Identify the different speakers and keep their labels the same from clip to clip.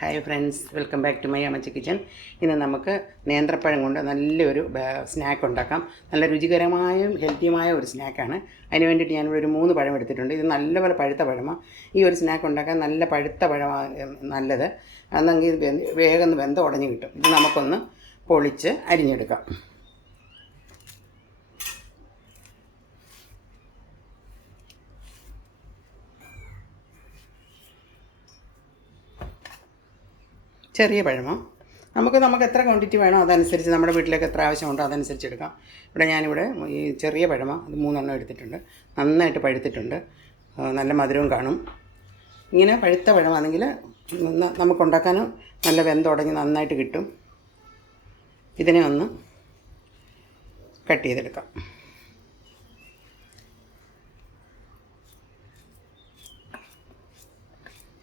Speaker 1: Hi friends welcome back to my അമ്മച്ച kitchen ഇന്ന് നമുക്ക് നേന്ത്രപ്പഴം കൊണ്ട് നല്ലൊരു സ്നാക്ക് ഉണ്ടാക്കാം. നല്ല രുചികരമായും ഹെൽത്തിയുമായ ഒരു സ്നാക്കാണ് അതിന് വേണ്ടിയിട്ട് ഞാനിവിടെ ഒരു മൂന്ന് പഴം എടുത്തിട്ടുണ്ട്. ഇത് നല്ലപോലെ പഴുത്ത പഴമാണ് ഈ ഒരു സ്നാക്ക് ഉണ്ടാക്കാൻ നല്ല പഴുത്ത പഴമാണ് നല്ലത്. എന്നെങ്കിൽ ഇത് വേഗം വെന്ത് ഉടഞ്ഞു കിട്ടും. ഇത് നമുക്കൊന്ന് പൊളിച്ച് അരിഞ്ഞെടുക്കാം. ചെറിയ പഴമോ? നമുക്ക് നമുക്ക് എത്ര ക്വാണ്ടിറ്റി വേണോ അതനുസരിച്ച് നമ്മുടെ വീട്ടിലേക്ക് എത്ര ആവശ്യമുണ്ടോ അതനുസരിച്ച് എടുക്കാം. ഇവിടെ ഞാനിവിടെ ഈ ചെറിയ പഴമ അത് മൂന്നെണ്ണം എടുത്തിട്ടുണ്ട്. നന്നായിട്ട് പഴുത്തിട്ടുണ്ട്. നല്ല മധുരവും കാണും. ഇങ്ങനെ പഴുത്ത പഴമാണെങ്കിൽ നമുക്ക് നമുക്കുണ്ടാക്കാനും നല്ല വെന്തുടങ്ങി നന്നായിട്ട് കിട്ടും. ഇതിനെ ഒന്ന് കട്ട് ചെയ്തെടുക്കാം.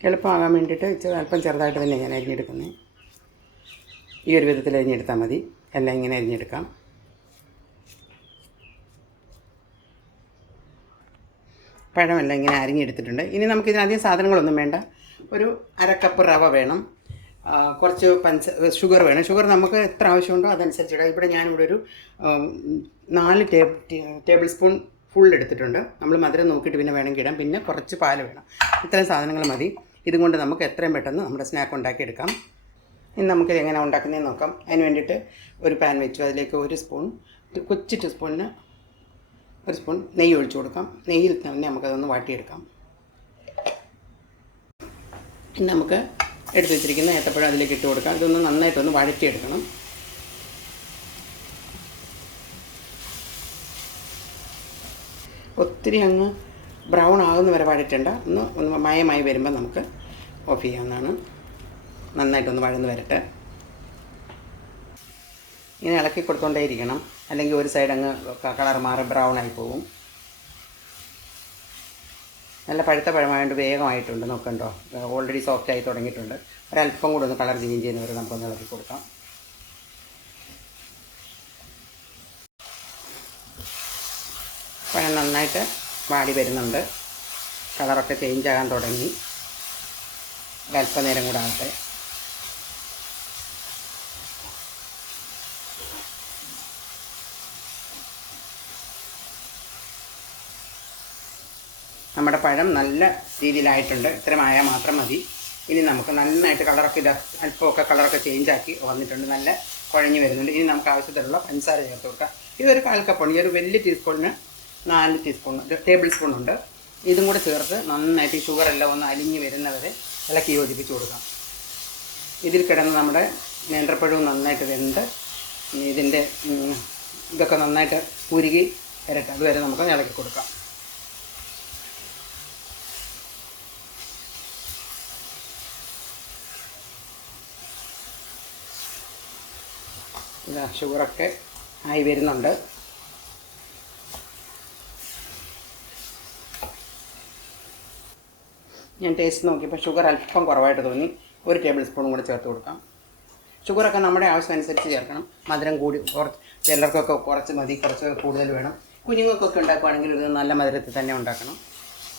Speaker 1: എളുപ്പമാകാൻ വേണ്ടിയിട്ട് ഇച്ചിരി അല്പം ചെറുതായിട്ട് തന്നെ ഞാൻ അരിഞ്ഞെടുക്കുന്നത് ഈ ഒരു വിധത്തിൽ അരിഞ്ഞെടുത്താൽ മതി. എല്ലാം ഇങ്ങനെ അരിഞ്ഞെടുക്കാം. പഴമെല്ലാം ഇങ്ങനെ അരിഞ്ഞെടുത്തിട്ടുണ്ട്. ഇനി നമുക്ക് ഇതിനധികം സാധനങ്ങളൊന്നും വേണ്ട. ഒരു അരക്കപ്പ് കപ്പ് റവ വേണം. കുറച്ച് പഞ്ച ഷുഗർ വേണം. ഷുഗർ നമുക്ക് എത്ര ആവശ്യമുണ്ടോ അതനുസരിച്ചിടാം ഇവിടെ ഞാനിവിടെ ഒരു നാല് ടേബ് ടേബിൾ സ്പൂൺ ഫുൾ എടുത്തിട്ടുണ്ട്. നമ്മൾ മധുരം നോക്കിയിട്ട് പിന്നെ വേണമെങ്കിൽ ഇടാം. പിന്നെ കുറച്ച് പാൽ വേണം. ഇത്രയും സാധനങ്ങൾ മതി. ഇതും കൊണ്ട് നമുക്ക് എത്രയും പെട്ടെന്ന് നമ്മുടെ സ്നാക്ക് ഉണ്ടാക്കിയെടുക്കാം. ഇനി നമുക്ക് എങ്ങനെ ഉണ്ടാക്കുന്നതെന്ന് നോക്കാം. അതിന് വേണ്ടിയിട്ട് ഒരു പാൻ വെച്ചു. അതിലേക്ക് ഒരു സ്പൂൺ കൊച്ചു ടു സ്പൂണിന് ഒരു സ്പൂൺ നെയ്യ് ഒഴിച്ചു കൊടുക്കാം. നെയ്യിൽ തന്നെ നമുക്കതൊന്ന് വാട്ടിയെടുക്കാം. ഇനി നമുക്ക് എടുത്ത് വെച്ചിരിക്കുന്ന ഏത്തപ്പഴം അതിലേക്ക് ഇട്ട് കൊടുക്കാം. ഇതൊന്ന് നന്നായിട്ടൊന്ന് വഴറ്റിയെടുക്കണം. ഒത്തിരി അങ്ങ് ബ്രൗൺ ആകുന്ന വരെ വഴറ്റണ്ട. ഒന്ന് ഒന്ന് മയമായി വരുമ്പോൾ നമുക്ക് ഓഫ് ചെയ്യാവുന്നതാണ്. നന്നായിട്ടൊന്ന് വഴന്ന് വരട്ടെ. ഇങ്ങനെ ഇളക്കി കൊടുത്തോണ്ടേയിരിക്കണം അല്ലെങ്കിൽ ഒരു സൈഡ് അങ്ങ് കളർ മാറി ബ്രൗൺ ആയി പോകും നല്ല പഴുത്ത പഴമായതുകൊണ്ട് വേഗമായിട്ടുണ്ട്. നോക്കണ്ടോ? ഓൾറെഡി സോഫ്റ്റ് ആയി തുടങ്ങിയിട്ടുണ്ട്. ഒരല്പം കൂടെ ഒന്ന് കളർ ചേഞ്ച് ചെയ്യുന്നവരെ നമുക്കൊന്ന് ഇളക്കി കൊടുക്കാം. പഴം നന്നായിട്ട് വാടി വരുന്നുണ്ട്. കളറൊക്കെ ചേഞ്ച് ആകാൻ തുടങ്ങി. ഒരല്പനേരം കൂടെ ആകട്ടെ. നമ്മുടെ പഴം നല്ല രീതിയിലായിട്ടുണ്ട്. ഇത്രയും ആയാൽ മാത്രം മതി. ഇനി നമുക്ക് നന്നായിട്ട് കളറൊക്കെ ഇത് അല്പമൊക്കെ കളറൊക്കെ ചേഞ്ചാക്കി വന്നിട്ടുണ്ട്. നല്ല കുഴഞ്ഞു വരുന്നുണ്ട്. ഇനി നമുക്ക് ആവശ്യത്തിലുള്ള പഞ്ചസാര ചേർത്ത് കൊടുക്കാം. ഇതൊരു കാൽ കപ്പാണ് ഈ ഒരു വലിയ ടീസ്പൂണിന് നാല് ടീസ്പൂൺ ടേബിൾ സ്പൂൺ ഉണ്ട്. ഇതും കൂടെ ചേർത്ത് നന്നായിട്ട് ഈ ഷുഗർ എല്ലാം ഒന്ന് അലിഞ്ഞ് വരുന്നവരെ ഇളക്കി യോജിപ്പിച്ച് കൊടുക്കാം. ഇതിൽ കിടന്ന് നമ്മുടെ നേന്ത്രപ്പഴവും നന്നായിട്ട് വെന്ത് ഇതിന്റെ ഇതൊക്കെ നന്നായിട്ട് ഉരുകി വരട്ടെ. അതുവരെ നമുക്ക് ഇളക്കി കൊടുക്കാം. ഷുഗറൊക്കെ ആയി വരുന്നുണ്ട്. ഞാൻ ടേസ്റ്റ് നോക്കിയപ്പോൾ ഷുഗർ അല്പം കുറവായിട്ട് തോന്നി. ഒരു ടേബിൾ സ്പൂണും കൂടെ ചേർത്ത് കൊടുക്കാം. ഷുഗറൊക്കെ നമ്മുടെ ആവശ്യമനുസരിച്ച് ചേർക്കണം. മധുരം കൂടി കുറച്ച് ചിലർക്കൊക്കെ കുറച്ച് മതി കുറച്ച് കൂടുതൽ വേണം. കുഞ്ഞുങ്ങൾക്കൊക്കെ ഉണ്ടാക്കുവാണെങ്കിൽ ഇത് നല്ല മധുരത്തിൽ തന്നെ ഉണ്ടാക്കണം.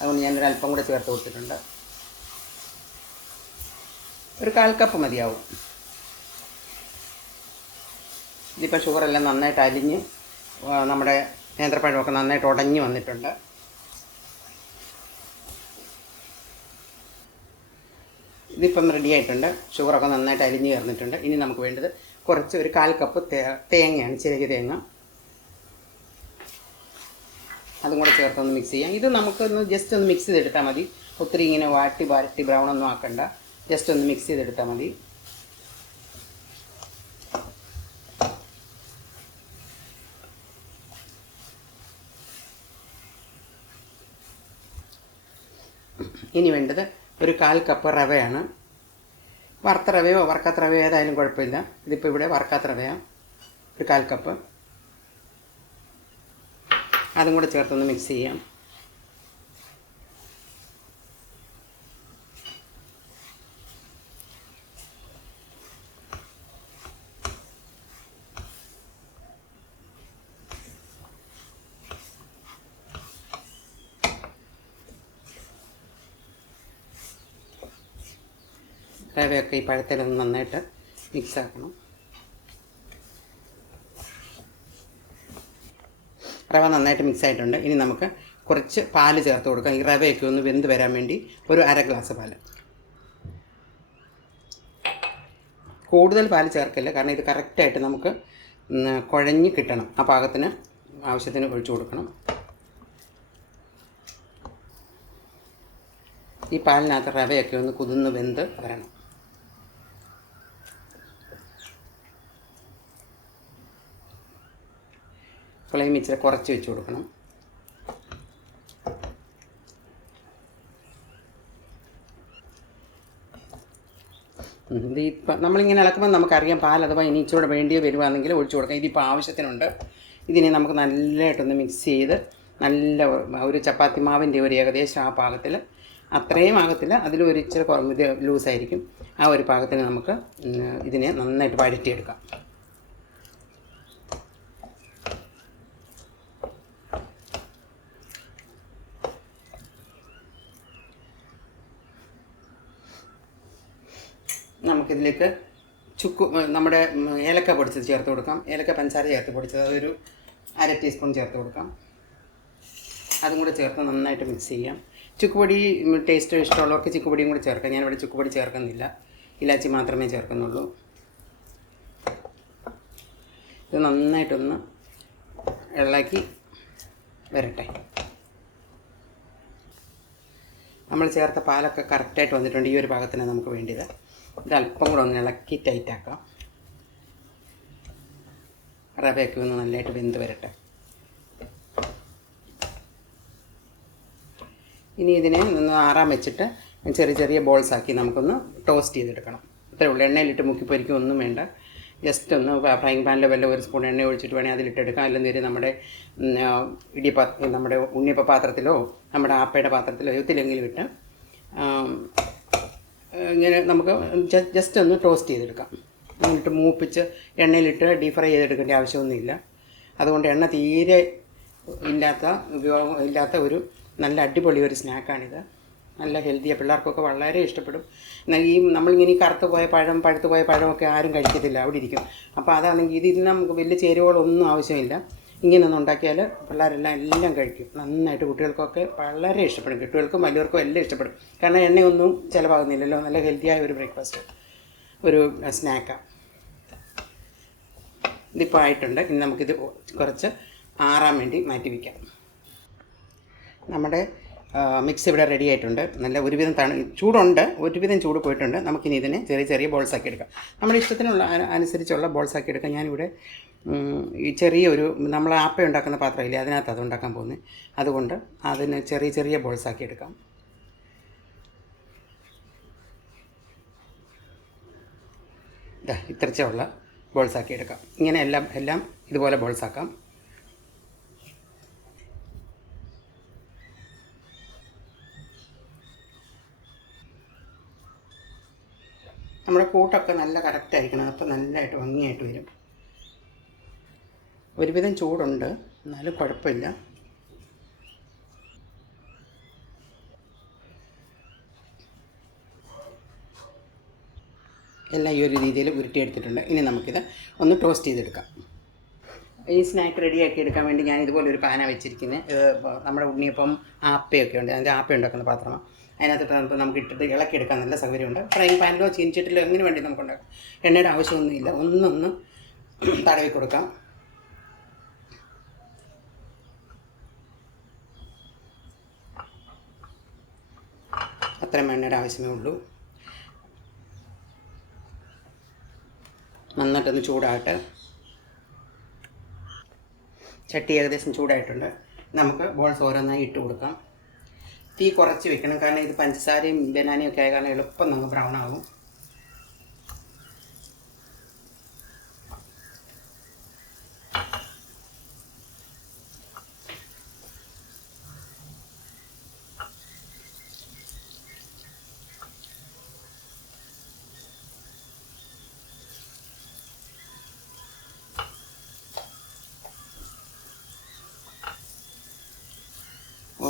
Speaker 1: അതുകൊണ്ട് ഞാനൊരു അല്പം കൂടെ ചേർത്ത് കൊടുത്തിട്ടുണ്ട്. ഒരു കാൽ കപ്പ് മതിയാവും. ഇതിപ്പോൾ ഷുഗറെല്ലാം നന്നായിട്ട് അലിഞ്ഞ് നമ്മുടെ നേന്ത്രപ്പഴമൊക്കെ നന്നായിട്ട് ഉടഞ്ഞു വന്നിട്ടുണ്ട്. ഇതിപ്പം റെഡി ആയിട്ടുണ്ട്. ഷുഗറൊക്കെ നന്നായിട്ട് അലിഞ്ഞ് ചേർന്നിട്ടുണ്ട്. ഇനി നമുക്ക് വേണ്ടത് കുറച്ച് ഒരു കാൽ കപ്പ് തേങ്ങയാണ് ചെറിയ തേങ്ങ. അതും കൂടെ ചേർത്തൊന്ന് മിക്സ് ചെയ്യാം. ഇത് നമുക്കൊന്ന് ജസ്റ്റ് ഒന്ന് മിക്സ് ചെയ്തെടുത്താൽ മതി. ഒത്തിരി ഇങ്ങനെ വാട്ടി വരട്ടി ബ്രൗൺ ഒന്നും ആക്കണ്ട. ജസ്റ്റ് ഒന്ന് മിക്സ് ചെയ്തെടുത്താൽ മതി. ഇനി വേണ്ടത് ഒരു കാൽ കപ്പ് റവയാണ്. വറുത്ത റവയോ വറുക്കാത്ത റവയോ ഏതായാലും കുഴപ്പമില്ല. ഇതിപ്പോൾ ഇവിടെ വറുക്കാത്ത റവയാണ് ഒരു കാൽ കപ്പ്. അതും കൂടെ ചേർത്തൊന്ന് മിക്സ് ചെയ്യാം. റവയൊക്കെ ഈ പഴത്തിലൊന്ന് നന്നായിട്ട് മിക്സ് ആക്കണം റവ നന്നായിട്ട് മിക്സ് ആയിട്ടുണ്ട് ഇനി നമുക്ക് കുറച്ച് പാൽ ചേർത്ത് കൊടുക്കാം. ഈ റവയൊക്കെ ഒന്ന് വെന്ത് വരാൻ വേണ്ടി ഒരു അര ഗ്ലാസ് പാൽ. കൂടുതൽ പാൽ ചേർക്കില്ല കാരണം ഇത് കറക്റ്റായിട്ട് നമുക്ക് കുഴഞ്ഞ് കിട്ടണം. ആ പാകത്തിന് ആവശ്യത്തിന് ഒഴിച്ചു കൊടുക്കണം. ഈ പാലിനകത്ത് റവയൊക്കെ ഒന്ന് കുതിർന്ന് വെന്ത് വരണം. ഫ്ലെയിം ഇച്ചിരി കുറച്ച് വെച്ച് കൊടുക്കണം. ഇതിപ്പം നമ്മളിങ്ങനെ ഇളക്കുമ്പോൾ നമുക്കറിയാം പാൽ അഥവാ ഇനി ഇച്ചിരൂടെ വേണ്ടിയോ വരുവാണെങ്കിൽ ഒഴിച്ചു കൊടുക്കാം. ഇതിപ്പോൾ ആവശ്യത്തിനുണ്ട്. ഇതിനെ നമുക്ക് നല്ലതായിട്ടൊന്ന് മിക്സ് ചെയ്ത് നല്ല ഒരു ചപ്പാത്തി മാവിന്റെ ഒരു ഏകദേശം ആ പാകത്തിൽ അത്രയും ആകത്തില്ല. അതിൽ ഒരു ഇച്ചിരി ഇത് ലൂസായിരിക്കും. ആ ഒരു പാകത്തിന് നമുക്ക് ഇതിനെ നന്നായിട്ട് വഴറ്റിയെടുക്കാം. നമുക്കിതിലേക്ക് ചുക്ക് നമ്മുടെ ഏലക്ക പൊടിച്ചത് ചേർത്ത് കൊടുക്കാം. ഏലക്ക പഞ്ചസാര ചേർത്ത് പൊടിച്ചത് അതൊരു അര ടീസ്പൂൺ ചേർത്ത് കൊടുക്കാം. അതും കൂടെ ചേർത്ത് നന്നായിട്ട് മിക്സ് ചെയ്യാം. ചുക്കുപൊടി ടേസ്റ്റ് ഇഷ്ടമുള്ളവർക്ക് ചുക്കുപൊടിയും കൂടി ചേർക്കാം. ഞാനിവിടെ ചുക്കുപൊടി ചേർക്കുന്നില്ല. ഇലാച്ചി മാത്രമേ ചേർക്കുന്നുള്ളൂ. ഇത് നന്നായിട്ടൊന്ന് ഇളക്കി വരട്ടെ. നമ്മൾ ചേർത്ത പാലൊക്കെ കറക്റ്റായിട്ട് വന്നിട്ടുണ്ട്. ഈ ഒരു പാകത്തിന് നമുക്ക് വേണ്ടിയത്. അല്പം കൂടെ ഒന്ന് ഇളക്കി ടൈറ്റാക്കാം. റവയൊക്കെ ഒന്ന് നല്ലതായിട്ട് വെന്ത് വരട്ടെ. ഇനി ഇതിനെ ഒന്ന് ആറാൻ വെച്ചിട്ട് ചെറിയ ചെറിയ ബോൾസ് ആക്കി നമുക്കൊന്ന് ടോസ്റ്റ് ചെയ്തെടുക്കണം. അത്രേ ഉള്ളൂ. എണ്ണയിലിട്ട് മുക്കി പൊരിക്കും ഒന്നും വേണ്ട. ജസ്റ്റ് ഒന്ന് ഫ്രൈങ് പാനിൽ വല്ല ഒരു സ്പൂൺ എണ്ണ ഒഴിച്ചിട്ട് വേണേൽ അതിലിട്ടെടുക്കാം. അല്ലെങ്കിൽ നമ്മുടെ ഇടിയപ്പ നമ്മുടെ ഉണ്ണിയപ്പ പാത്രത്തിലോ നമ്മുടെ ആപ്പയുടെ പാത്രത്തിലോ എത്തിലെങ്കിലും ഇട്ട് ഇങ്ങനെ നമുക്ക് ജസ്റ്റ് ഒന്ന് ടോസ്റ്റ് ചെയ്തെടുക്കാം. എന്നിട്ട് മൂപ്പിച്ച് എണ്ണയിലിട്ട് ഡീപ് ഫ്രൈ ചെയ്തെടുക്കേണ്ട ആവശ്യമൊന്നുമില്ല. അതുകൊണ്ട് എണ്ണ തീരെ ഇല്ലാത്ത ഉപയോഗം ഇല്ലാത്ത ഒരു നല്ല അടിപൊളി ഒരു സ്നാക്കാണിത്. നല്ല ഹെൽത്തിയാണ് പിള്ളേർക്കൊക്കെ വളരെ ഇഷ്ടപ്പെടും. എന്നാൽ ഈ നമ്മളിങ്ങനെ ഈ കറുത്ത് പോയ പഴം പഴുത്ത് പോയ പഴമൊക്കെ ആരും കഴിക്കത്തില്ല. അവിടെ ഇരിക്കും. അപ്പോൾ അതാണെങ്കിൽ ഇതിന് നമുക്ക് വലിയ ചേരുവകളൊന്നും ആവശ്യമില്ല. ഇങ്ങനെ ഉണ്ടാക്കിയാൽ പിള്ളേരെല്ലാം എല്ലാം കഴിക്കും. നന്നായിട്ട് കുട്ടികൾക്കൊക്കെ വളരെ ഇഷ്ടപ്പെടും. കുട്ടികൾക്കും വലിയവർക്കും എല്ലാം ഇഷ്ടപ്പെടും. കാരണം എണ്ണയൊന്നും ചിലവാകുന്നില്ലല്ലോ. നല്ല ഹെൽത്തിയായ ഒരു ബ്രേക്ക്ഫാസ്റ്റ് ഒരു സ്നാക്കാണ് ഇതിപ്പോൾ ആയിട്ടുണ്ട്. ഇനി നമുക്കിത് കുറച്ച് ആറാൻ വേണ്ടി മാറ്റി വയ്ക്കാം നമ്മുടെ മിക്സ് ഇവിടെ റെഡി ആയിട്ടുണ്ട്. നല്ല ഒരുവിധം തണു ചൂടുണ്ട് ഒരുവിധം ചൂട് പോയിട്ടുണ്ട്. നമുക്കിനി ഇതിനെ ചെറിയ ചെറിയ ബോൾസ് ആക്കി എടുക്കാം. നമ്മുടെ ഇഷ്ടത്തിനുള്ള അനുസരിച്ചുള്ള ബോൾസ് ആക്കി എടുക്കാം. ഞാനിവിടെ ഈ ചെറിയൊരു നമ്മൾ ആപ്പ ഉണ്ടാക്കുന്ന പാത്രമില്ലേ അതിനകത്ത് അത് ഉണ്ടാക്കാൻ പോകുന്നത്. അതുകൊണ്ട് അതിന് ചെറിയ ചെറിയ ബോൾസ് ആക്കി എടുക്കാം. ഇതാ ഇത്രച്ചുള്ള ബോൾസ് ആക്കി എടുക്കാം. ഇങ്ങനെ എല്ലാം എല്ലാം ഇതുപോലെ ബോൾസ് നമ്മുടെ കൂട്ടൊക്കെ നല്ല കറക്റ്റ് ആയിരിക്കണം. അപ്പോൾ നല്ലതായിട്ട് ഭംഗിയായിട്ട് വരും. ഒരുവിധം ചൂടുണ്ട്. എന്നാലും കുഴപ്പമില്ല. എല്ലാം ഈ ഒരു രീതിയിൽ ഉരുട്ടിയെടുത്തിട്ടുണ്ട്. ഇനി നമുക്കിത് ഒന്ന് ടോസ്റ്റ് ചെയ്തെടുക്കാം. ഈ സ്നാക്ക് റെഡിയാക്കി എടുക്കാൻ വേണ്ടി ഞാൻ ഇതുപോലെ ഒരു പാന വെച്ചിരിക്കുന്നത് നമ്മുടെ ഉണ്ണിയപ്പം ആപ്പയൊക്കെ ഉണ്ട്. അതിന്റെ ആപ്പ ഉണ്ടാക്കുന്ന പാത്രമാണ്. അതിനകത്തിട്ട് നമുക്ക് നമുക്ക് ഇട്ടിട്ട് ഇളക്കിയെടുക്കാൻ നല്ല സൗകര്യമുണ്ട്. ഫ്രൈങ് പാനിലോ ചീനിച്ചിട്ടിലോ എങ്ങനെ വേണ്ടി നമുക്ക് ഉണ്ടാക്കാം എണ്ണയുടെ ആവശ്യമൊന്നുമില്ല. ഒന്നൊന്ന് തടവി കൊടുക്കാം. അത്രയും എണ്ണയുടെ ആവശ്യമേ ഉള്ളൂ. നന്നായിട്ടൊന്ന് ചൂടാകട്ടെ. ചട്ടി ഏകദേശം ചൂടായിട്ടുണ്ട്. നമുക്ക് ബോൾസ് ഓരോന്നായി ഇട്ട് കൊടുക്കാം. തീ കുറച്ച് വെക്കണം. കാരണം ഇത് പഞ്ചസാരയും ബനാനയും ഒക്കെ ആയ കാരണം എളുപ്പം നമുക്ക് ബ്രൗൺ ആകും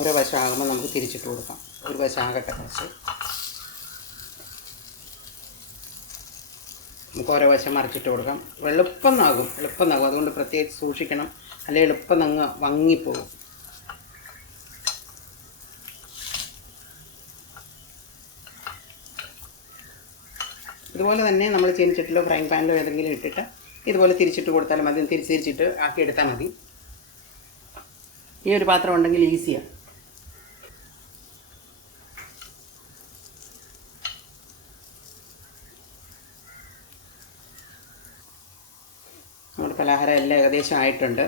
Speaker 1: ഓരോ വശമാകുമ്പോൾ നമുക്ക് തിരിച്ചിട്ട് കൊടുക്കാം. ഒരു വശം കുറച്ച്. നമുക്ക് ഓരോ വശം മറിച്ചിട്ട് കൊടുക്കാം. എളുപ്പം നാകും എളുപ്പം നാകും അതുകൊണ്ട് പ്രത്യേകിച്ച് സൂക്ഷിക്കണം. അല്ലെങ്കിൽ എളുപ്പം അങ്ങ് വങ്ങിപ്പോകും. ഇതുപോലെ തന്നെ നമ്മൾ ചീനിച്ചിട്ടിലോ ഫ്രൈങ് പാനിലോ ഏതെങ്കിലും ഇട്ടിട്ട് ഇതുപോലെ തിരിച്ചിട്ട് കൊടുത്താലും മതി. തിരിച്ച് തിരിച്ചിട്ട് ആക്കി എടുത്താൽ മതി. ഈ ഒരു പാത്രം ഉണ്ടെങ്കിൽ ഈസിയാണ് നമ്മുടെ പലഹാരം എല്ലാം ഏകദേശം ആയിട്ടുണ്ട്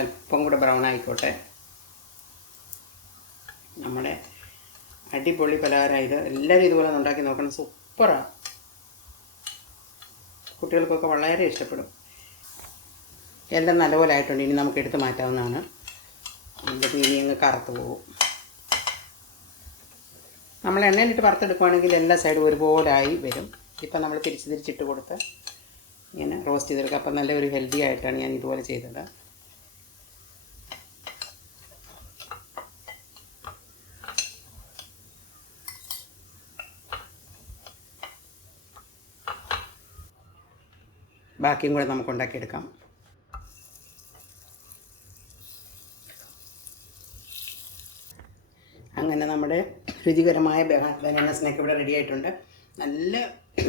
Speaker 1: അല്പം കൂടെ ബ്രൗൺ ആയിക്കോട്ടെ. നമ്മുടെ അടിപൊളി പലഹാരം ഇത്. എല്ലാവരും ഇതുപോലെ ഉണ്ടാക്കി നോക്കണം. സൂപ്പറാണ് കുട്ടികൾക്കൊക്കെ വളരെ ഇഷ്ടപ്പെടും. എല്ലാം നല്ലപോലെ ആയിട്ടുണ്ട്. ഇനി നമുക്ക് എടുത്ത് മാറ്റാവുന്നതാണ്. എന്നിട്ട് ഇനി അങ്ങ് കറുത്ത് പോകും. നമ്മൾ എണ്ണയിലിട്ട് വറുത്തെടുക്കുവാണെങ്കിൽ എല്ലാ സൈഡും ഒരുപോലായി വരും. ഇപ്പം നമ്മൾ തിരിച്ച് തിരിച്ചിട്ട് കൊടുത്ത് റോസ്റ്റ് ചെയ്തെടുക്കുക അപ്പം നല്ല ഒരു ഹെൽത്തി ആയിട്ടാണ് ഞാൻ ഇതുപോലെ ചെയ്തത്. ബാക്കിയും കൂടെ നമുക്ക് ഉണ്ടാക്കിയെടുക്കാം. അങ്ങനെ നമ്മുടെ രുചികരമായ ബനാന സ്നാക്ക് ഇവിടെ റെഡി ആയിട്ടുണ്ട്. നല്ല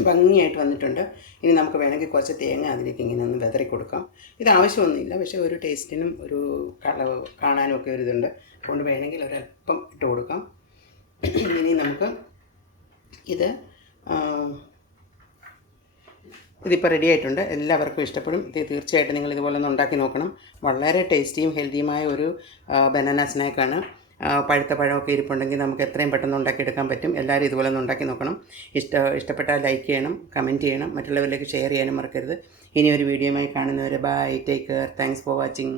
Speaker 1: ഭംഗിയായിട്ട് വന്നിട്ടുണ്ട്. ഇനി നമുക്ക് വേണമെങ്കിൽ കുറച്ച് തേങ്ങ അതിലേക്ക് ഇങ്ങനെ ഒന്ന് വെതറി കൊടുക്കാം. ഇത് ആവശ്യമൊന്നുമില്ല പക്ഷേ ഒരു ടേസ്റ്റിനും ഒരു കള കാണാനും ഒക്കെ ഒരു ഇതുണ്ട്. അതുകൊണ്ട് വേണമെങ്കിൽ ഒരല്പം ഇട്ട് കൊടുക്കാം. ഇനി നമുക്ക് ഇത് ഇതിപ്പോൾ റെഡി ആയിട്ടുണ്ട്. എല്ലാവർക്കും ഇഷ്ടപ്പെടും. ഇത് തീർച്ചയായിട്ടും നിങ്ങൾ ഇതുപോലെ ഒന്ന് ഉണ്ടാക്കി നോക്കണം. വളരെ ടേസ്റ്റിയും ഹെൽത്തിയുമായ ഒരു ബനാന സ്നാക്കാണ്. പഴുത്ത പഴമൊക്കെ ഇരിപ്പുണ്ടെങ്കിൽ നമുക്ക് എത്രയും പെട്ടെന്ന് ഉണ്ടാക്കിയെടുക്കാൻ പറ്റും. എല്ലാവരും ഇതുപോലെ ഒന്ന് ഉണ്ടാക്കി നോക്കണം. ഇഷ്ട ഇഷ്ടപ്പെട്ടാൽ ലൈക്ക് ചെയ്യണം കമന്റ് ചെയ്യണം. മറ്റുള്ളവരിലേക്ക് ഷെയർ ചെയ്യാനും മറക്കരുത്. ഇനി ഒരു വീഡിയോയുമായി കാണുന്നവരെ bye take care thanks for watching